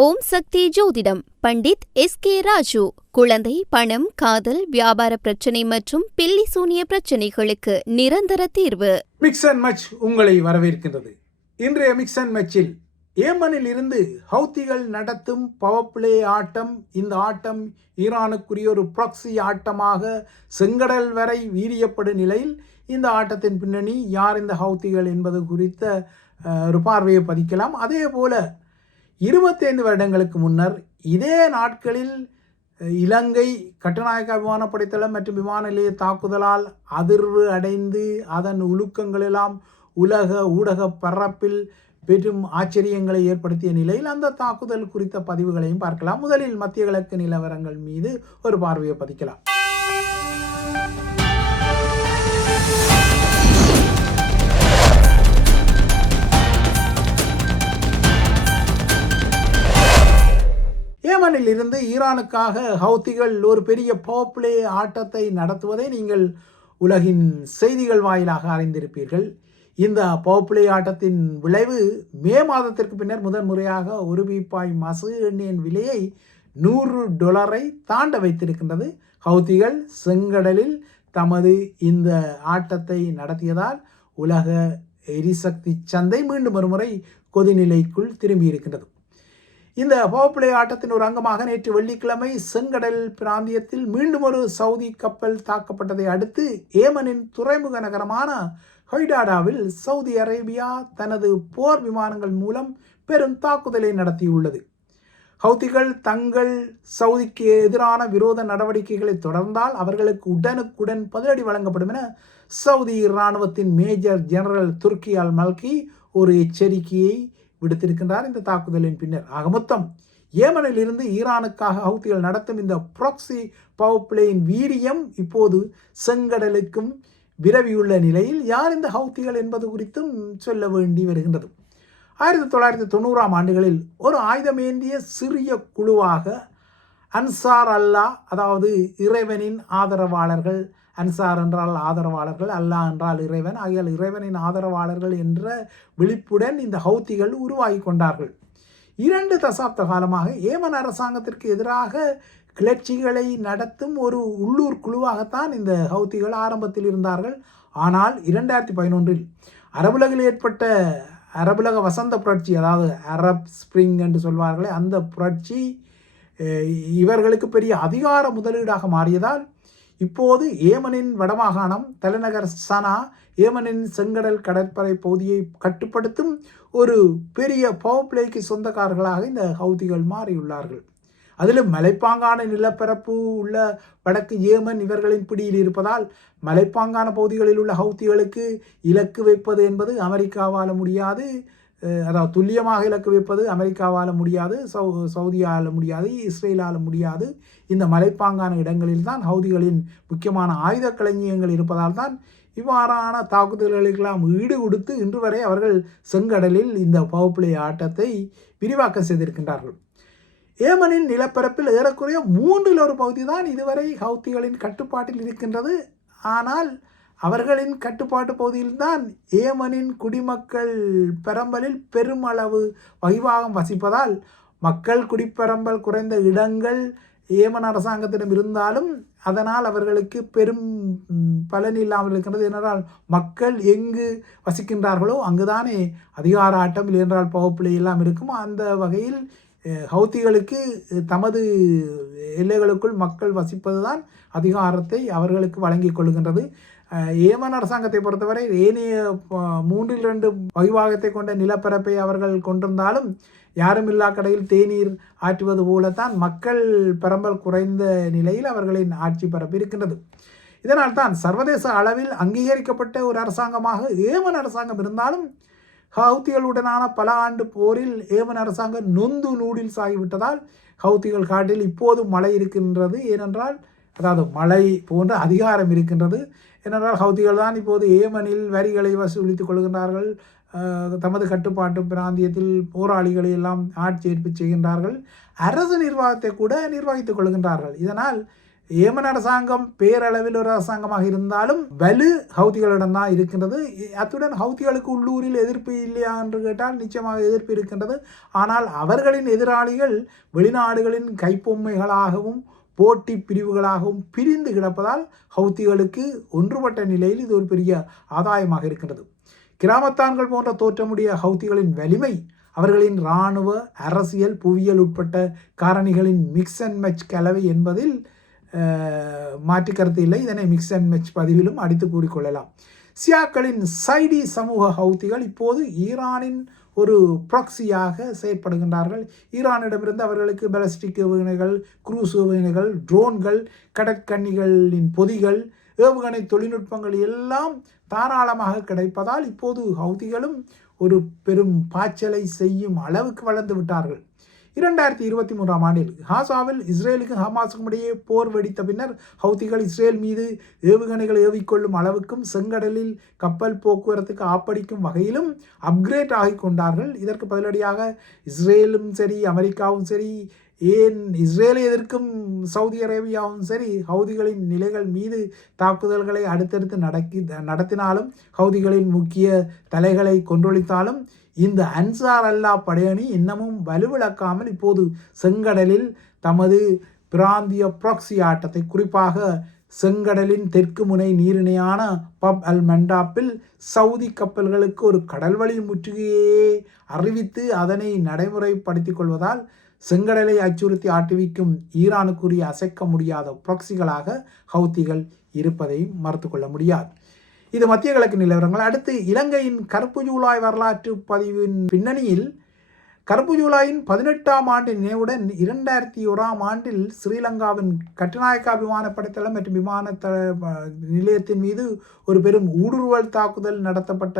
ஓம் சக்தி ஜோதிடம் பண்டித் எஸ்.கே. ராஜு. குழந்தை, பணம், காதல், வியாபார பிரச்சனை மற்றும் பில்லி சூனிய பிரச்சனைகளுக்கு நிரந்தர தீர்வு. மிக்ஸ் அண்ட் மச் உங்களை வரவேற்கின்றது. இன்றைய மிக்ஸ் அண்ட் மச்சில் ஏமனில் இருந்து ஹவுத்திகள் நடத்தும் பவர் பிளே ஆட்டம். இந்த ஆட்டம் ஈரானுக்குரிய ஒரு ப்ராக்சி ஆட்டமாக செங்கடல் வரை வீரியப்படும் நிலையில் இந்த ஆட்டத்தின் பின்னணி யார் இந்த ஹவுத்திகள் என்பது குறித்த ஒரு பார்வையை பதிக்கலாம். அதே போல 25 வருடங்களுக்கு முன்னர் இதே நாட்களில் இலங்கை கட்டுநாயக்க விமானப்படைத்தளம் மற்றும் விமான நிலைய தாக்குதலால் அதிர்வு அடைந்து அதன் உலுக்கங்களெல்லாம் உலக ஊடக பரப்பில் பெரும் ஆச்சரியங்களை ஏற்படுத்திய நிலையில் அந்த தாக்குதல் குறித்த பதிவுகளையும் பார்க்கலாம். முதலில் மத்திய கிழக்கு நிலவரங்கள் மீது ஒரு பார்வையை பதிக்கலாம். ஏமனில் இருந்து ஈரானுக்காக ஹவுத்திகள் ஒரு பெரிய பவர் பிளே ஆட்டத்தை நடத்துவதை நீங்கள் உலகின் செய்திகள் வாயிலாக அறிந்திருப்பீர்கள். இந்த பவர் பிளே ஆட்டத்தின் விளைவு மே மாதத்திற்கு பின்னர் முதன் முறையாக ஒரு பீப்பாய் மசு எண்ணெயின் விலையை $100 தாண்ட வைத்திருக்கின்றது. ஹவுத்திகள் செங்கடலில் தமது இந்த ஆட்டத்தை நடத்தியதால் உலக எரிசக்தி சந்தை மீண்டும் ஒருமுறை கொதிநிலைக்குள் திரும்பி இருக்கின்றது. இந்த பவர் பிளே ஆட்டத்தின் ஒரு அங்கமாக நேற்று வெள்ளிக்கிழமை செங்கடல் பிராந்தியத்தில் மீண்டும் ஒரு சவுதி கப்பல் தாக்கப்பட்டதை அடுத்து ஏமனின் துறைமுக நகரமான ஹொய்டாடாவில் சவுதி அரேபியா தனது போர் விமானங்கள் மூலம் பெரும் தாக்குதலை நடத்தியுள்ளது. ஹவுத்திகள் தங்கள் சவுதிக்கு எதிரான விரோத நடவடிக்கைகளை தொடர்ந்தால் அவர்களுக்கு உடனுக்குடன் பதிலடி வழங்கப்படும் என சவுதி இராணுவத்தின் மேஜர் ஜெனரல் துர்கி அல் மல்கி ஒரு எச்சரிக்கையை விடுத்திருக்கின்றார். இந்த தாக்குதலின் பின்னர் ஆக மொத்தம் ஏமனில் இருந்து ஈரானுக்காக ஹவுத்திகள் நடத்தும் இந்த ப்ராக்சி பவர் பிளேயின் வீரியம் இப்போது செங்கடலுக்கும் விரவியுள்ள நிலையில் யார் இந்த ஹவுத்திகள் என்பது குறித்தும் சொல்ல வேண்டி வருகின்றது. 1990ஆம் ஆண்டுகளில் ஒரு ஆயுதமேந்திய சிறிய குழுவாக அன்சார் அல்லா, அதாவது இறைவனின் ஆதரவாளர்கள், அன்சார் என்றால் ஆதரவாளர்கள், அல்லாஹ் என்றால் இறைவன், ஆகிய இறைவனின் ஆதரவாளர்கள் என்ற விழிப்புடன் இந்த ஹவுத்திகள் உருவாகி கொண்டார்கள். 2 தசாப்த காலமாக ஏமன் அரசாங்கத்திற்கு எதிராக கிளர்ச்சிகளை நடத்தும் ஒரு உள்ளூர் குழுவாகத்தான் இந்த ஹவுத்திகள் ஆரம்பத்தில் இருந்தார்கள். ஆனால் 2011இல் அரபுலகில் ஏற்பட்ட அரபுலக வசந்த புரட்சி, அதாவது அரப் ஸ்பிரிங் என்று சொல்வார்களே, அந்த புரட்சி இவர்களுக்கு பெரிய அதிகார முதலீடாக மாறியதால் இப்போது ஏமனின் வடமாகாணம் தலைநகர் சனா ஏமனின் செங்கடல் கடற்படை பகுதியை கட்டுப்படுத்தும் ஒரு பெரிய பவர் பிளேக்கு சொந்தக்காரர்களாக இந்த ஹவுத்திகள் மாறியுள்ளார்கள். அதிலும் மலைப்பாங்கான நிலப்பரப்பு உள்ள வடக்கு ஏமன் இவர்களின் பிடியில் இருப்பதால் மலைப்பாங்கான பகுதிகளில் உள்ள ஹவுத்திகளுக்கு இலக்கு வைப்பது என்பது அமெரிக்காவால் முடியாது. அதாவது துல்லியமாக இலக்கு வைப்பது அமெரிக்காவால் முடியாது, சவுதியால் முடியாது, இஸ்ரேலால் முடியாது. இந்த மலைப்பாங்கான இடங்களில் தான் ஹவுதிகளின் முக்கியமான ஆயுத களஞ்சியங்கள் இருப்பதால் தான் இவ்வாறான தாக்குதல்களுக்கெல்லாம் ஈடு கொடுத்து இன்று வரை அவர்கள் செங்கடலில் இந்த பவர் பிளே ஆட்டத்தை விரிவாக்கம் செய்திருக்கின்றார்கள். ஏமனின் நிலப்பரப்பில் ஏறக்குறைய 1/3 பகுதி தான் இதுவரை ஹவுத்திகளின் கட்டுப்பாட்டில் இருக்கின்றது. ஆனால் அவர்களின் கட்டுப்பாட்டு பகுதியில்தான் ஏமனின் குடிமக்கள் பெரம்பலில் பெருமளவு வகிவாகம் வசிப்பதால் மக்கள் குடிப்பெரம்பல் குறைந்த இடங்கள் ஏமன் அரசாங்கத்திடம் இருந்தாலும் அதனால் அவர்களுக்கு பெரும் பலன் இல்லாமல் இருக்கின்றது. ஏனென்றால் மக்கள் எங்கு வசிக்கின்றார்களோ அங்குதானே அதிகார ஆட்டம் இல்லையென்றால் பவர் பிளே எல்லாம் இருக்கும். அந்த வகையில் ஹவுத்திகளுக்கு தமது எல்லைகளுக்குள் மக்கள் வசிப்பதுதான் அதிகாரத்தை அவர்களுக்கு வழங்கி கொள்கின்றது. ஏமன் அரசாங்கத்தை பொறுத்தவரை ஏனைய 3/2 வகிவாகத்தை கொண்ட நிலப்பரப்பை அவர்கள் கொண்டிருந்தாலும் யாரும் இல்லா கடையில் தேநீர் ஆற்றுவது போலத்தான் மக்கள் பரம்பல் குறைந்த நிலையில் அவர்களின் ஆட்சி பரப்பு இருக்கின்றது. இதனால் தான் சர்வதேச அளவில் அங்கீகரிக்கப்பட்ட ஒரு அரசாங்கமாக ஏமன் அரசாங்கம் இருந்தாலும் ஹவுத்திகளுடனான பல ஆண்டு போரில் ஏமன் அரசாங்கம் நொந்து நூடில்ஸ் ஆகிவிட்டதால் ஹவுத்திகள் காட்டில் இப்போது மழை இருக்கின்றது. ஏனென்றால் அதாவது மழை போன்ற அதிகாரம் இருக்கின்றது. ஏனென்றால் ஹவுத்திகள் தான் இப்போது ஏமனில் வரிகளை வசூலித்துக் கொள்கின்றார்கள். தமது கட்டுப்பாட்டு பிராந்தியத்தில் போராளிகளை எல்லாம் ஆட்சேர்ப்பு செய்கின்றார்கள். அரசு நிர்வாகத்தை கூட நிர்வகித்துக் கொள்கின்றார்கள். இதனால் ஏமன் அரசாங்கம் பேரளவில் ஒரு அரசாங்கமாக இருந்தாலும் வலு ஹவுதிகளிடம் தான் இருக்கின்றது. அத்துடன் ஹவுதிகளுக்கு உள்ளூரில் எதிர்ப்பு இல்லையா என்று கேட்டால் நிச்சயமாக எதிர்ப்பு இருக்கின்றது. ஆனால் அவர்களின் எதிராளிகள் வெளிநாடுகளின் கைப்பொம்மைகளாகவும் போட்டி பிரிவுகளாகவும் பிரிந்து கிடப்பதால் ஹவுதிகளுக்கு ஒன்றுபட்ட நிலையில் இது ஒரு பெரிய ஆதாயமாக இருக்கின்றது. கிராமத்தான்கள் போன்ற தோற்றமுடைய ஹவுதிகளின் வலிமை அவர்களின் இராணுவ, அரசியல், புவியியல் உட்பட்ட காரணிகளின் மிக்ஸ் அண்ட் மேட்ச் கலவை என்பதில் மாற்று கருத்து இல்லை. இதனை மிக்ஸ் அண்ட் மேட்ச் பதிவிலும் அடித்து கூறிக்கொள்ளலாம். சியாக்களின் சைடி சமூக ஹவுதிகள் இப்போது ஈரானின் ஒரு ப்ராக்சியாக செயற்படுகின்றார்கள். ஈரானிடமிருந்து அவர்களுக்கு பாலிஸ்டிக் ஏவுகணைகள், குரூஸ் ஏவுகணைகள், ட்ரோன்கள், கடற்கன்னிகளின் பொதிகள், ஏவுகணை தொழில்நுட்பங்கள் எல்லாம் தாராளமாக கிடைப்பதால் இப்போது ஹவுதிகளும் ஒரு பெரும் பாய்ச்சலை செய்யும் அளவுக்கு வளர்ந்து விட்டார்கள். 2023ஆம் ஆண்டில் காசாவில் இஸ்ரேலுக்கும் ஹமாஸுக்கும் இடையே போர் வெடித்த பின்னர் ஹவுதிகள் இஸ்ரேல் மீது ஏவுகணைகள் ஏவிக்கொள்ளும் அளவுக்கும் செங்கடலில் கப்பல் போக்குவரத்துக்கு ஆப்படிக்கும் வகையிலும் அப்கிரேட் ஆகி கொண்டார்கள். இதற்கு பதிலடியாக இஸ்ரேலும் சரி, அமெரிக்காவும் சரி, ஏன் இஸ்ரேலை எதிர்க்கும் சவுதி அரேபியாவும் சரி ஹவுதிகளின் நிலைகள் மீது தாக்குதல்களை அடுத்தடுத்து நடத்தினாலும் ஹவுதிகளின் முக்கிய தலைகளை கொன்றொழித்தாலும் இந்த அன்சார் அல்லா படையணி இன்னமும் வலுவிழக்காமல் இப்போது செங்கடலில் தமது பிராந்திய ப்ராக்சி ஆட்டத்தை, குறிப்பாக செங்கடலின் தெற்கு முனை நீரிணையான பப் அல் மண்டாப்பில் சவுதி கப்பல்களுக்கு ஒரு கடல்வழி முற்றுகையே அறிவித்து அதனை நடைமுறைப்படுத்திக் கொள்வதால் செங்கடலை அச்சுறுத்தி ஆட்டுவிக்கும் ஈரானுக்குரிய அசைக்க முடியாத ப்ராக்சிகளாக ஹவுதிகள் இருப்பதையும் மறுத்து கொள்ள முடியாது. இது மத்திய கிழக்கு நிலவரங்கள். அடுத்து இலங்கையின் கருப்பு ஜூலாய் வரலாற்று பதிவின் பின்னணியில் கருப்பு ஜூலாயின் 18ஆம் ஆண்டு நினைவுடன் 2001ஆம் ஆண்டில் ஸ்ரீலங்காவின் கட்டுநாயக்கா விமானப்படைத்தளம் மற்றும் விமான நிலையத்தின் மீது ஒரு பெரும் ஊடுருவல் தாக்குதல் நடத்தப்பட்ட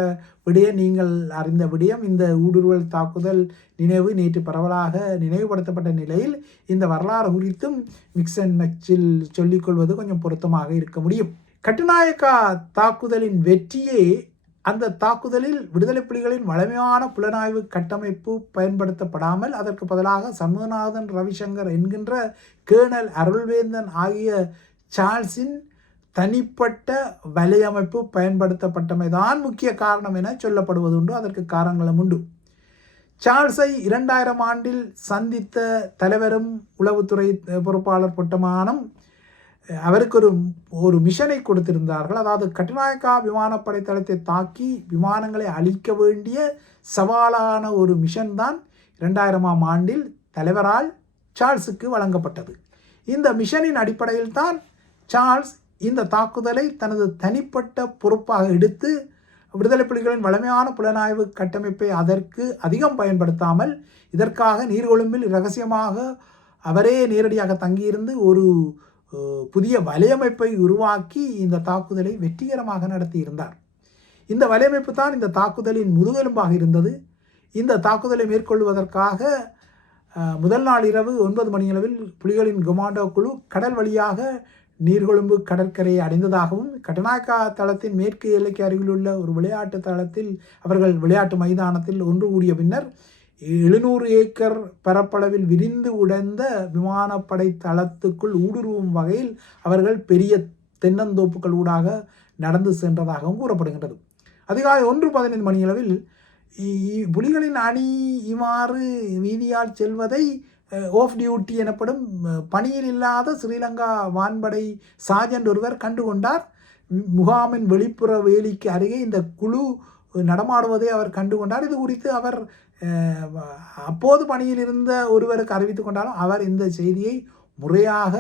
விடயம் நீங்கள் அறிந்த விடயம். இந்த ஊடுருவல் தாக்குதல் நினைவு நேற்று பரவலாக நினைவுபடுத்தப்பட்ட நிலையில் இந்த வரலாறு குறித்தும் மிக்ஸ் அண்ட் மேட்சில் சொல்லிக்கொள்வது கொஞ்சம் பொருத்தமாக இருக்க முடியும். கட்டுநாயக்கா தாக்குதலின் வெற்றியே அந்த தாக்குதலில் விடுதலை புலிகளின் வலிமையான புலனாய்வு கட்டமைப்பு பயன்படுத்தப்படாமல் அதற்கு பதிலாக சண்முகநாதன், ரவிசங்கர் என்கின்ற கேர்னல் அருள்வேந்தன் ஆகிய சார்ல்ஸின் தனிப்பட்ட வலையமைப்பு பயன்படுத்தப்பட்டமைதான் முக்கிய காரணம் என சொல்லப்படுவதுண்டு. அதற்கு காரணங்களும் உண்டு. சார்ல்ஸை 2000 ஆண்டில் சந்தித்த தலைவரும் உளவுத்துறை பொறுப்பாளர் பொட்டமானும் அவருக்கு ஒரு மிஷனை கொடுத்திருந்தார்கள். அதாவது கட்டுநாயக்கா விமானப்படை தளத்தை தாக்கி விமானங்களை அழிக்க வேண்டிய சவாலான ஒரு மிஷன் தான் 2000ஆம் ஆண்டில் தலைவரால் சார்ல்ஸுக்கு வழங்கப்பட்டது. இந்த மிஷனின் அடிப்படையில் தான் சார்ல்ஸ் இந்த தாக்குதலை தனது தனிப்பட்ட பொறுப்பாக எடுத்து விடுதலை புலிகளின் வலிமையான புலனாய்வு கட்டமைப்பை அதற்கு அதிகம் பயன்படுத்தாமல் இதற்காக நீர்கொழும்பில் இரகசியமாக அவரே நேரடியாக தங்கியிருந்து ஒரு புதிய வலையமைப்பை உருவாக்கி இந்த தாக்குதலை வெற்றிகரமாக நடத்தியிருந்தார். இந்த வலையமைப்பு தான் இந்த தாக்குதலின் முதுகெலும்பாக இருந்தது. இந்த தாக்குதலை மேற்கொள்வதற்காக முதல் நாள் இரவு 9 மணியளவில் புலிகளின் கொமாண்டோ குழு கடல் வழியாக நீர்கொழும்பு கடற்கரையை அடைந்ததாகவும் கட்டுநாயக்கா தளத்தின் மேற்கு எல்லைக்கு அருகில் உள்ள ஒரு விளையாட்டு தளத்தில் அவர்கள் விளையாட்டு மைதானத்தில் ஒன்று கூடிய பின்னர் 700 ஏக்கர் பரப்பளவில் விரிந்து உடைந்த விமானப்படை தளத்துக்குள் ஊடுருவும் வகையில் அவர்கள் பெரிய தென்னந்தோப்புகள் ஊடாக நடந்து சென்றதாகவும் கூறப்படுகின்றது. அதிகாலை 1:15 மணியளவில் புலிகளின் அணி இவ்வாறு வீதியால் செல்வதை ஆஃப் டியூட்டி எனப்படும் பணியில் இல்லாத ஸ்ரீலங்கா வான்படை சார்ஜென்ட் ஒருவர் கண்டுகொண்டார். முகாமின் வெளிப்புற வேலிக்கு அருகே இந்த குழு நடமாடுவதை அவர் கண்டுகொண்டார். இது குறித்து அவர் அப்போது பணியில் இருந்த ஒருவருக்கு அறிவித்து கொண்டாலும் அவர் இந்த செய்தியை முறையாக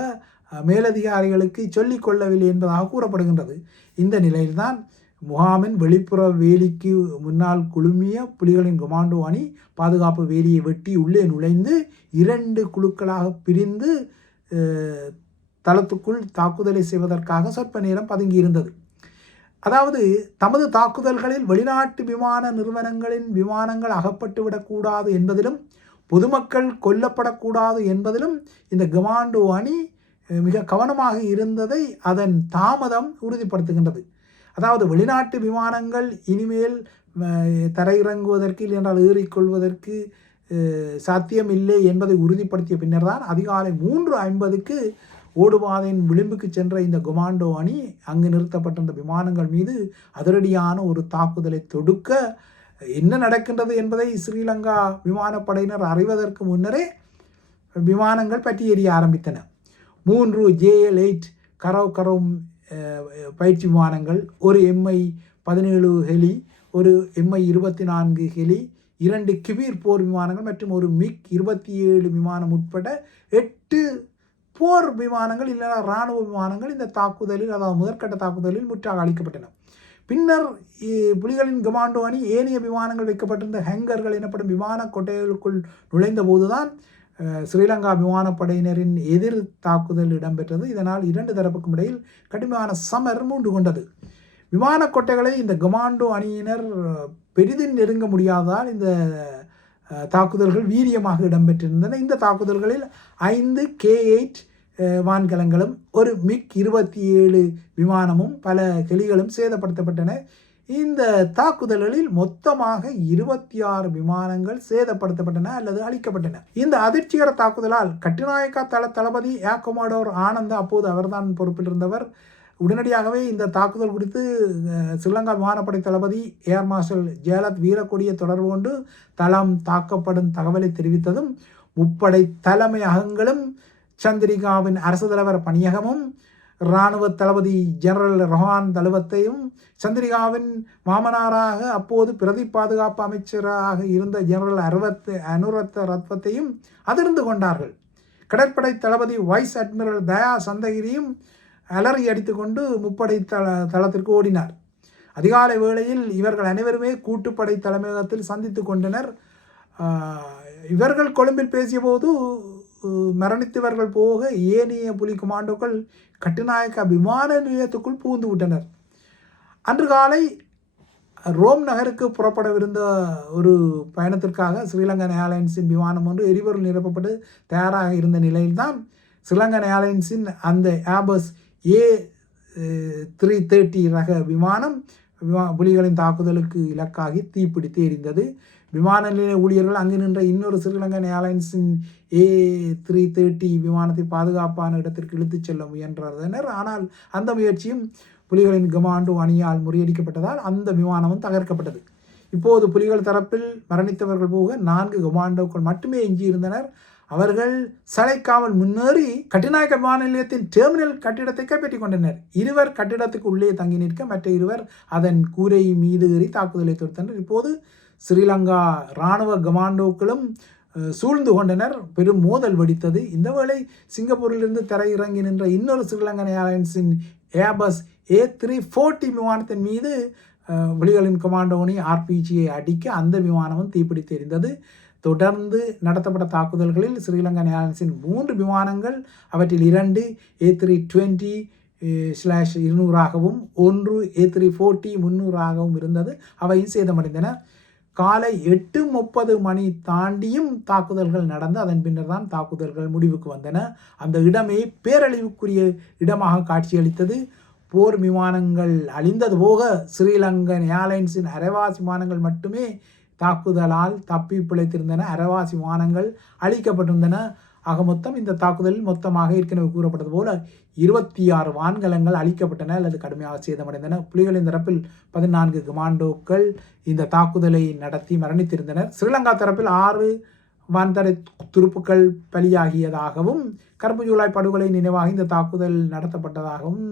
மேலதிகாரிகளுக்கு சொல்லிக் கொள்ளவில்லை என்பதாக கூறப்படுகின்றது. இந்த நிலையில்தான் முகாமின் வெளிப்புற வேலிக்கு முன்னால் குழுமிய புலிகளின் கொமாண்டோ அணி பாதுகாப்பு வேலியை வெட்டி உள்ளே நுழைந்து 2 குழுக்களாக பிரிந்து தளத்துக்குள் தாக்குதலை செய்வதற்காக சொற்ப நேரம் பதுங்கியிருந்தது. அதாவது தமது தாக்குதல்களில் வெளிநாட்டு விமான நிறுவனங்களின் விமானங்கள் அகப்பட்டுவிடக்கூடாது என்பதிலும் பொதுமக்கள் கொல்லப்படக்கூடாது என்பதிலும் இந்த கொமாண்டோ அணி மிக கவனமாக இருந்ததை அதன் தாமதம் உறுதிப்படுத்துகின்றது. அதாவது வெளிநாட்டு விமானங்கள் இனிமேல் தரையிறங்குவதற்கு இல்லையென்றால் ஏறிக்கொள்வதற்கு சாத்தியம் இல்லை என்பதை உறுதிப்படுத்திய பின்னர் தான் அதிகாலை 3:50க்கு ஓடுபாதையின் விளிம்புக்கு சென்ற இந்த கொமாண்டோ அணி அங்கு நிறுத்தப்பட்டிருந்த விமானங்கள் மீது அதிரடியான ஒரு தாக்குதலை தொடுக்க என்ன நடக்கின்றது என்பதை ஸ்ரீலங்கா விமானப்படையினர் அறிவதற்கு முன்னரே விமானங்கள் பற்றி எரிய ஆரம்பித்தன. 3 JL-8 கரவ் பயிற்சி விமானங்கள், ஒரு MI-17 ஹெலி, ஒரு MI-24 ஹெலி, 2 கிபீர் போர் விமானங்கள் மற்றும் ஒரு MiG-27 விமானம் உட்பட 8 போர் விமானங்கள் இல்லைனா இராணுவ விமானங்கள் இந்த தாக்குதலில், அதாவது முதற்கட்ட தாக்குதலில் முற்றாக அளிக்கப்பட்டன. பின்னர் புலிகளின் கமாண்டோ அணி ஏனைய விமானங்கள் வைக்கப்பட்டிருந்த ஹேங்கர்கள் எனப்படும் விமான கொட்டைகளுக்குள் நுழைந்த போதுதான் ஸ்ரீலங்கா விமானப்படையினரின் எதிர் தாக்குதல் இடம்பெற்றது. இதனால் 2 தரப்புக்கும் இடையில் கடுமையான சமர் மூண்டு கொண்டது. விமான கொட்டைகளை இந்த கமாண்டோ அணியினர் பெரிதும் நெருங்க முடியாததால் இந்த தாக்குதல்கள் வீரியமாக இடம்பெற்றிருந்தன. இந்த தாக்குதல்களில் 5 K-8 வான்கலங்களும், ஒரு MiG-27 விமானமும், பல ஹெலிகளும் சேதப்படுத்தப்பட்டன. இந்த தாக்குதல்களில் மொத்தமாக 26 விமானங்கள் சேதப்படுத்தப்பட்டன அல்லது அழிக்கப்பட்டன. இந்த அதிர்ச்சிகர தாக்குதலால் கட்டுநாயக்கா தளபதி ஏர் கொமாடோர் ஆனந்த், அப்போது அவர்தான் பொறுப்பில் இருந்தவர், உடனடியாகவே இந்த தாக்குதல் குறித்து ஸ்ரீலங்கா விமானப்படை தளபதி ஏர் மார்ஷல் ஜெயலத் வீரக்கொடியை தொடர்பு கொண்டு தளம் தாக்கப்படும் தகவலை தெரிவித்ததும் முப்படை தலைமையகங்களும் சந்திரிகாவின் அரசு தலைவர் பணியகமும் இராணுவ தளபதி ஜெனரல் ரொஹான் தளவத்தையும் சந்திரிகாவின் மாமனாராக அப்போது பிரதி பாதுகாப்பு அமைச்சராக இருந்த ஜெனரல் அனுரத்த ரத்வத்தையும் அதிர்ந்து கொண்டார்கள். கடற்படை தளபதி வைஸ் அட்மிரல் தயா சந்தகிரியும் அலறி அடித்து கொண்டு முப்படை தளத்திற்கு ஓடினார். அதிகாலை வேளையில் இவர்கள் அனைவருமே கூட்டுப்படை தலைமையகத்தில் சந்தித்து கொண்டனர். இவர்கள் கொழும்பில் பேசிய போது மரணித்தவர்கள் போக ஏனைய புலி கமாண்டோக்கள் கட்டுநாயக்கா விமான நிலையத்துக்குள் புகுந்து விட்டனர். அன்று காலை ரோம் நகருக்கு புறப்படவிருந்த ஒரு பயணத்திற்காக ஸ்ரீலங்கன் ஏர்லைன்ஸின் விமானம் ஒன்று எரிபொருள் நிரப்பப்பட்டு தயாராக இருந்த நிலையில்தான் ஸ்ரீலங்கன் ஏர்லைன்ஸின் அந்த ஏர்பஸ் A330 ரக விமானம் புலிகளின் தாக்குதலுக்கு இலக்காகி தீப்பிடித்து எரிந்தது. விமான நிலைய ஊழியர்கள் அங்கு நின்ற இன்னொரு ஸ்ரீலங்கன் ஏர்லைன்ஸின் A330 விமானத்தை பாதுகாப்பான இடத்திற்கு இழுத்துச் செல்ல முயன்றனர். ஆனால் அந்த முயற்சியும் புலிகளின் கமாண்டோ அணியால் முறியடிக்கப்பட்டதால் அந்த விமானமும் தகர்க்கப்பட்டது. இப்போது புலிகள் தரப்பில் மரணித்தவர்கள் போக 4 கமாண்டோக்கள் மட்டுமே எஞ்சியிருந்தனர். அவர்கள் சளைக்காமல் முன்னேறி கட்டுநாயக்க விமான நிலையத்தின் டெர்மினல் கட்டிடத்தை கைப்பற்றிக் கொண்டனர். 2 கட்டிடத்துக்கு உள்ளே தங்கி நிற்க மற்ற 2 அதன் கூரை மீது ஏறி தாக்குதலை தொடுத்தனர். இப்போது ஸ்ரீலங்கா இராணுவ கமாண்டோக்களும் சூழ்ந்து கொண்டனர். பெரும் மோதல் வெடித்தது. இந்த வேளை சிங்கப்பூரிலிருந்து தரையிறங்கி நின்ற இன்னொரு ஸ்ரீலங்கன் ஏர்லைன்ஸின் ஏர்பஸ் A340 விமானத்தின் மீது புலிகளின் கமாண்டோ அணி RPGயை அடிக்க அந்த விமானமும் தீப்பிடித்து எரிந்தது. தொடர்ந்து நடத்தப்பட்ட தாக்குதல்களில் ஸ்ரீலங்கன் ஏர்லைன்ஸின் 3 விமானங்கள், அவற்றில் 2 A320/200ஆகவும் 1 A340-300ஆகவும் இருந்தது, அவையும் சேதமடைந்தன. காலை 8:30 மணி தாண்டியும் தாக்குதல்கள் நடந்து அதன் பின்னர் தான் தாக்குதல்கள் முடிவுக்கு வந்தன. அந்த இடமே பேரழிவுக்குரிய இடமாக காட்சியளித்தது. போர் விமானங்கள் அழிந்தது போக ஸ்ரீலங்கன் ஏர்லைன்ஸின் அரைவாசி விமானங்கள் மட்டுமே தாக்குதலால் தப்பி பிழைத்திருந்தன. அரைவாசி விமானங்கள் அழிக்கப்பட்டிருந்தன. ஆக மொத்தம் இந்த தாக்குதலில் மொத்தமாக ஏற்கனவே கூறப்பட்டது போல 26 வான்கலங்கள் அழிக்கப்பட்டன அல்லது கடுமையாக சேதமடைந்தன. புலிகளின் தரப்பில் 14 கமாண்டோக்கள் இந்த தாக்குதலை நடத்தி மரணித்திருந்தனர். ஸ்ரீலங்கா தரப்பில் 6 வான்தடை துருப்புக்கள் பலியாகியதாகவும் கருப்பு ஜூலை படுகொலை நினைவாக இந்த தாக்குதல் நடத்தப்பட்டதாகவும்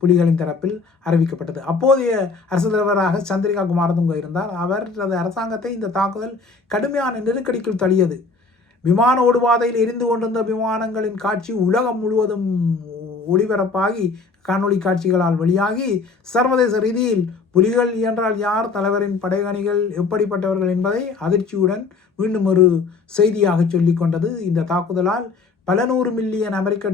புலிகளின் தரப்பில் அறிவிக்கப்பட்டது. அப்போதைய அரசு தலைவராக சந்திரிகா குமாரதுங்க இருந்தார். அவரது அரசாங்கத்தை இந்த தாக்குதல் கடுமையான நெருக்கடிக்குள் தள்ளியது. விமான ஓடுபாதையில் எரிந்து கொண்டிருந்த விமானங்களின் காட்சி உலகம் முழுவதும் ஒளிபரப்பாகி காணொளி காட்சிகளால் வெளியாகி சர்வதேச ரீதியில் புலிகள் என்றால் யார், தலைவரின் படையணிகள் எப்படிப்பட்டவர்கள் என்பதை அதிர்ச்சியுடன் மீண்டும் ஒரு செய்தியாக சொல்லிக் கொண்டது. இந்த தாக்குதலால் பல $100 மில்லியன் அமெரிக்க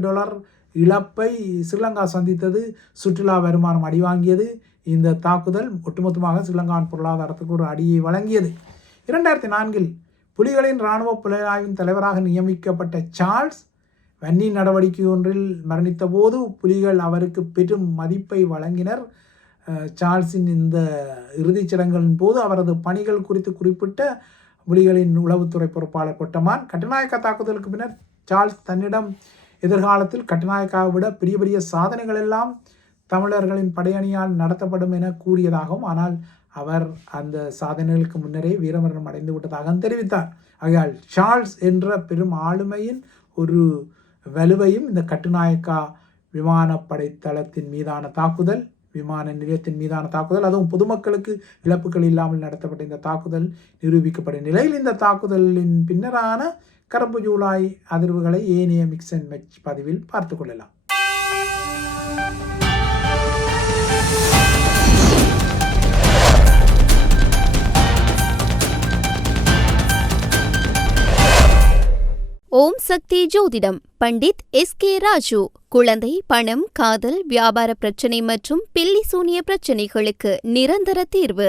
இழப்பை ஸ்ரீலங்கா சந்தித்தது. சுற்றுலா வருமானம் அடிவாங்கியது. இந்த தாக்குதல் ஒட்டுமொத்தமாக ஸ்ரீலங்காவின் பொருளாதாரத்துக்கு ஒரு அடியை வழங்கியது. 2004 புலிகளின் இராணுவ புலனாய்வின் தலைவராக நியமிக்கப்பட்ட சார்ல்ஸ் வன்னி நடவடிக்கை ஒன்றில் மரணித்த போது புலிகள் அவருக்கு பெரும் மதிப்பை வழங்கினர். சார்ல்ஸின் இந்த இறுதிச் சடங்குகளின் போது அவரது பணிகள் குறித்து குறிப்பிட்ட புலிகளின் உளவுத்துறை பொறுப்பாளர் பொட்டமான், கட்டுநாயக்க தாக்குதலுக்கு பின்னர் சார்ல்ஸ் தன்னிடம் எதிர்காலத்தில் கட்டுநாயக்காவை விட பெரிய பெரிய சாதனைகள் எல்லாம் தமிழர்களின் படையணியால் நடத்தப்படும் என கூறியதாகவும், ஆனால் அவர் அந்த சாதனைகளுக்கு முன்னரே வீரமரணம் அடைந்து விட்டதாக தெரிவித்தார். ஆகையால் சார்ல்ஸ் என்ற பெரும் ஆளுமையின் ஒரு வலுவையும் இந்த கட்டுநாயக்கா விமானப்படை தளத்தின் மீதான தாக்குதல், விமான நிலையத்தின் மீதான தாக்குதல், அதுவும் பொதுமக்களுக்கு இழப்புகள் இல்லாமல் நடத்தப்பட்ட இந்த தாக்குதல் நிரூபிக்கப்படும் நிலையில் இந்த தாக்குதலின் பின்னரான கருப்பு ஜூலை அதிர்வுகளை ஏனைய மிக்ஸ் அண்ட் மேட்ச் பதிவில் பார்த்து கொள்ளலாம். ஓம் சக்தி ஜோதிடம் பண்டித் எஸ்.கே. ராஜு. குழந்தை, பணம், காதல், வியாபார பிரச்சனை மற்றும் பில்லி சூனிய பிரச்சனைகளுக்கு நிரந்தர தீர்வு.